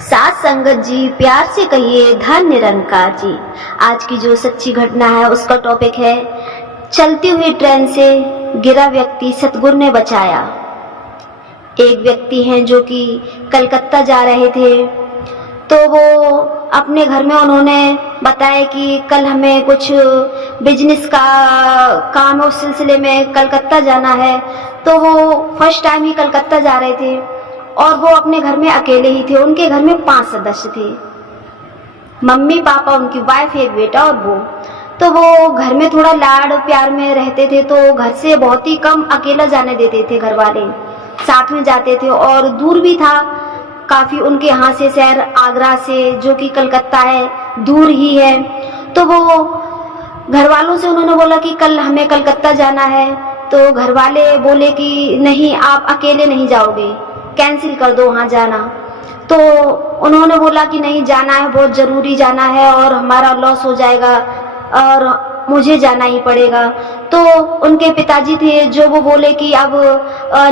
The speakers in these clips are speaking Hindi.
साथ संगत जी, प्यार से कहिए धन निरंकार जी। आज की जो सच्ची घटना है उसका टॉपिक है चलती हुई ट्रेन से गिरा व्यक्ति सतगुरु ने बचाया। एक व्यक्ति हैं जो कि कलकत्ता जा रहे थे, तो वो अपने घर में उन्होंने बताया कि कल हमें कुछ बिजनेस का काम है, उस सिलसिले में कलकत्ता जाना है। तो वो फर्स्ट टाइम ही कलकत्ता जा रहे थे और वो अपने घर में अकेले ही थे। उनके घर में 5 सदस्य थे, मम्मी पापा, उनकी वाइफ, एक बेटा और वो। तो वो घर में थोड़ा लाड़ प्यार में रहते थे, तो घर से बहुत ही कम अकेला जाने देते थे घर वाले, साथ में जाते थे। और दूर भी था काफी उनके यहाँ से शहर, आगरा से, जो कि कलकत्ता है, दूर ही है। तो वो घर वालों से उन्होंने बोला कि कल हमें कलकत्ता जाना है। तो घर वाले बोले कि नहीं, आप अकेले नहीं जाओगे, कैंसिल कर दो वहाँ जाना। तो उन्होंने बोला कि नहीं, जाना है, बहुत जरूरी जाना है और हमारा लॉस हो जाएगा और मुझे जाना ही पड़ेगा। तो उनके पिताजी थे जो वो बोले कि अब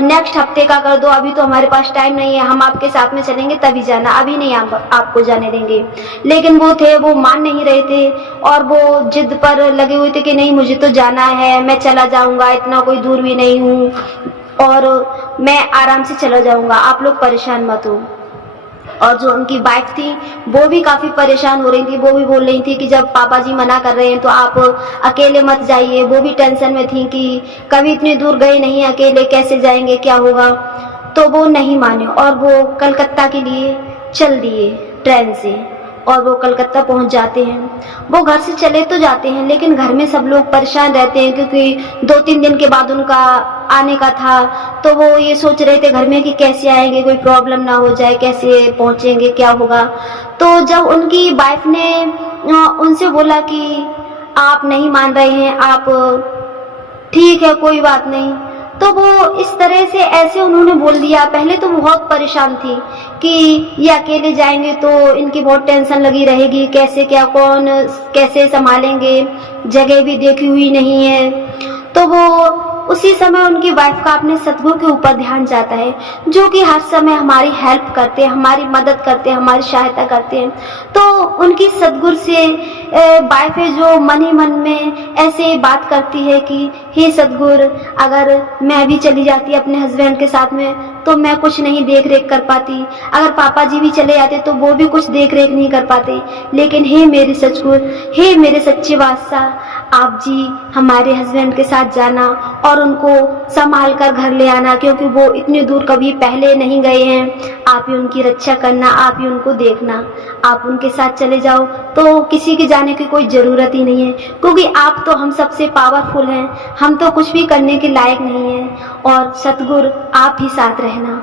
नेक्स्ट हफ्ते का कर दो, अभी तो हमारे पास टाइम नहीं है, हम आपके साथ में चलेंगे तभी जाना, अभी नहीं आपको जाने देंगे। लेकिन वो मान नहीं रहे थे और वो जिद पर लगे हुए थे कि नहीं, मुझे तो जाना है, मैं चला जाऊंगा, इतना कोई दूर भी नहीं हूँ और मैं आराम से चला जाऊंगा, आप लोग परेशान मत हो। और जो उनकी वाइफ थी वो भी काफी परेशान हो रही थी। वो भी बोल रही थी कि जब पापा जी मना कर रहे हैं तो आप अकेले मत जाइए। वो भी टेंशन में थी कि कभी इतनी दूर गए नहीं, अकेले कैसे जाएंगे, क्या होगा। तो वो नहीं माने और वो कलकत्ता के लिए चल दिए ट्रेन से और वो कलकत्ता पहुंच जाते हैं। वो घर से चले तो जाते हैं, लेकिन घर में सब लोग परेशान रहते हैं क्योंकि 2-3 दिन के बाद उनका आने का था। तो वो ये सोच रहे थे घर में कि कैसे आएंगे, कोई प्रॉब्लम ना हो जाए, कैसे पहुंचेंगे, क्या होगा। तो जब उनकी वाइफ ने उनसे बोला कि आप नहीं मान रहे हैं, आप ठीक है, कोई बात नहीं, तो वो इस तरह से ऐसे उन्होंने बोल दिया। पहले तो बहुत परेशान थी कि ये अकेले जाएंगे तो इनकी बहुत टेंशन लगी रहेगी, कैसे क्या, कौन कैसे संभालेंगे, जगह भी देखी हुई नहीं है। तो वो उसी समय उनकी वाइफ का अपने सतगुरु के ऊपर ध्यान जाता है, जो कि हर समय हमारी हेल्प करते हैं, हमारी मदद करते हैं, हमारी सहायता करते हैं। तो उनकी सतगुरु से वाइफ है जो मन ही मन में ऐसे बात करती है कि हे सतगुरु, अगर मैं भी चली जाती अपने हस्बैंड के साथ में तो मैं कुछ नहीं देख रेख कर पाती, अगर पापा जी भी चले जाते तो वो भी कुछ देख रेख नहीं कर पाते, लेकिन हे मेरे सतगुरु, हे मेरे सच्चे बादशाह, आप जी हमारे हस्बैंड के साथ जाना और उनको संभाल कर घर ले आना, क्योंकि वो इतनी दूर कभी पहले नहीं गए हैं। आप ही उनकी रक्षा करना, आप ही उनको देखना, आप उनके साथ चले जाओ तो किसी के जाने की कोई जरूरत ही नहीं है, क्योंकि आप तो हम सबसे पावरफुल हैं, हम तो कुछ भी करने के लायक नहीं हैं। और सतगुरु आप ही साथ रहना।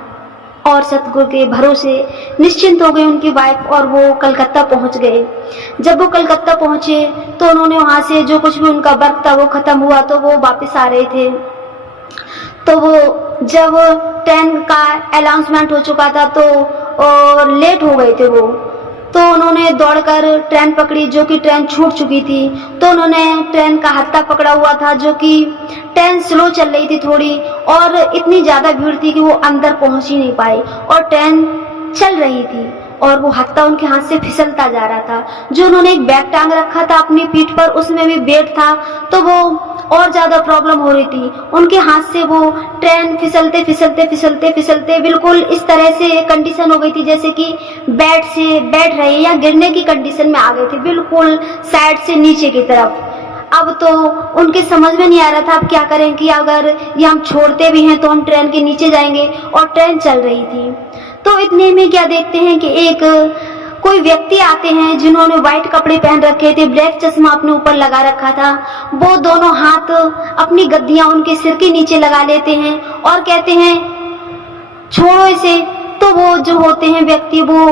और सतगुरु के भरोसे निश्चिंत हो गई उनकी वाइफ और वो कलकत्ता पहुंच गए। जब वो कलकत्ता पहुंचे तो उन्होंने वहां से जो कुछ भी उनका वर्क था वो खत्म हुआ, तो वो वापस आ रहे थे। तो वो जब ट्रेन का अनाउंसमेंट हो चुका था तो और लेट हो गए थे वो, तो उन्होंने दौड़कर ट्रेन पकड़ी, जो कि ट्रेन छूट चुकी थी। तो उन्होंने ट्रेन का हत्था पकड़ा हुआ था, जो कि ट्रेन स्लो चल रही थी थोड़ी और इतनी ज्यादा भीड़ थी कि वो अंदर पहुंच ही नहीं पाई और ट्रेन चल रही थी और वो हत्था उनके हाथ से फिसलता जा रहा था। जो उन्होंने एक बैग टांग रखा था अपनी पीठ पर, उसमें भी वेट था, तो वो और ज्यादा प्रॉब्लम हो रही थी। उनके हाथ से वो ट्रेन फिसलते फिसलते फिसलते फिसलते बिल्कुल इस तरह से कंडीशन हो गई थी जैसे कि बेड से बैठ रहे या गिरने की कंडीशन में आ गए थे, बिल्कुल साइड से नीचे की तरफ। अब तो उनके समझ में नहीं आ रहा था अब क्या करें, कि अगर ये हम छोड़ते भी हैं तो हम ट्रेन के नीचे जाएंगे, और ट्रेन चल रही थी। तो इतने में क्या देखते हैं कि एक कोई व्यक्ति आते हैं जिन्होंने व्हाइट कपड़े पहन रखे थे, ब्लैक चश्मा अपने ऊपर लगा रखा था। वो दोनों हाथ अपनी गद्दियां उनके सिर के नीचे लगा लेते हैं और कहते हैं छोड़ो इसे। तो वो जो होते हैं व्यक्ति वो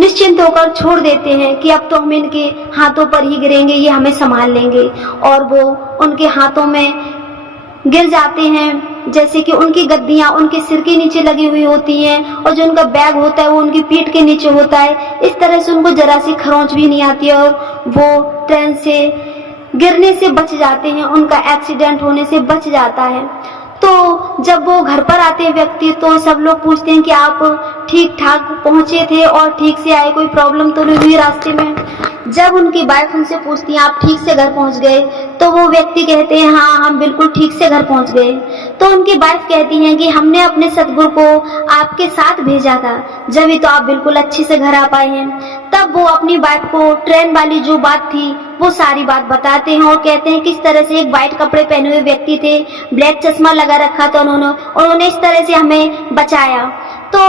निश्चिंत होकर छोड़ देते हैं कि अब तो हम इनके हाथों पर ही गिरेंगे, ये हमें संभाल लेंगे। और वो उनके हाथों में गिर जाते हैं, जैसे कि उनकी गद्दियां उनके सिर के नीचे लगी हुई होती हैं और जो उनका बैग होता है वो उनकी पीठ के नीचे होता है। इस तरह से उनको जरा सी खरोंच भी नहीं आती है और वो ट्रेन से गिरने से बच जाते हैं, उनका एक्सीडेंट होने से बच जाता है। तो जब वो घर पर आते हैं व्यक्ति, तो सब लोग पूछते हैं कि आप ठीक ठाक पहुंचे थे और ठीक से आए, कोई प्रॉब्लम तो नहीं हुई रास्ते में। जब उनकी वाइफ उनसे पूछती है आप ठीक से घर पहुंच गए, तो वो व्यक्ति कहते हैं हाँ हम बिल्कुल ठीक से घर पहुंच गए। तो उनकी वाइफ कहती हैं कि हमने अपने सतगुरु को आपके साथ भेजा था, जब तो आप बिल्कुल अच्छे से घर आ पाए हैं। तब वो अपनी वाइफ को ट्रेन वाली जो बात थी वो सारी बात बताते हैं और कहते हैं किस तरह से एक व्हाइट कपड़े पहने हुए व्यक्ति थे, ब्लैक चश्मा लगा रखा था उन्होंने इस तरह से हमें बचाया। तो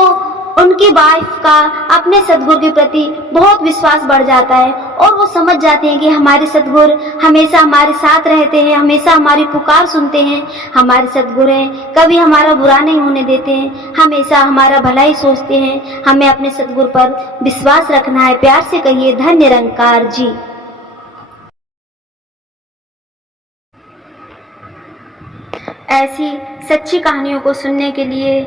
उनकी वाइफ का अपने सतगुरु के प्रति बहुत विश्वास बढ़ जाता है और वो समझ जाते हैं कि हमारे सतगुरु हमेशा हमारे साथ रहते हैं, हमेशा हमारी पुकार सुनते हैं। हमारे सतगुरु हैं, कभी हमारा बुरा नहीं होने देते हैं, हमेशा हमारा भला ही सोचते हैं। हमें अपने सतगुरु पर विश्वास रखना है। प्यार से कहिए धन्य निरंकार जी। ऐसी सच्ची कहानियों को सुनने के लिए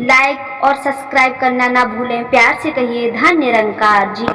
लाइक और सब्सक्राइब करना ना भूलें। प्यार से कहिए धन्य निरंकार जी।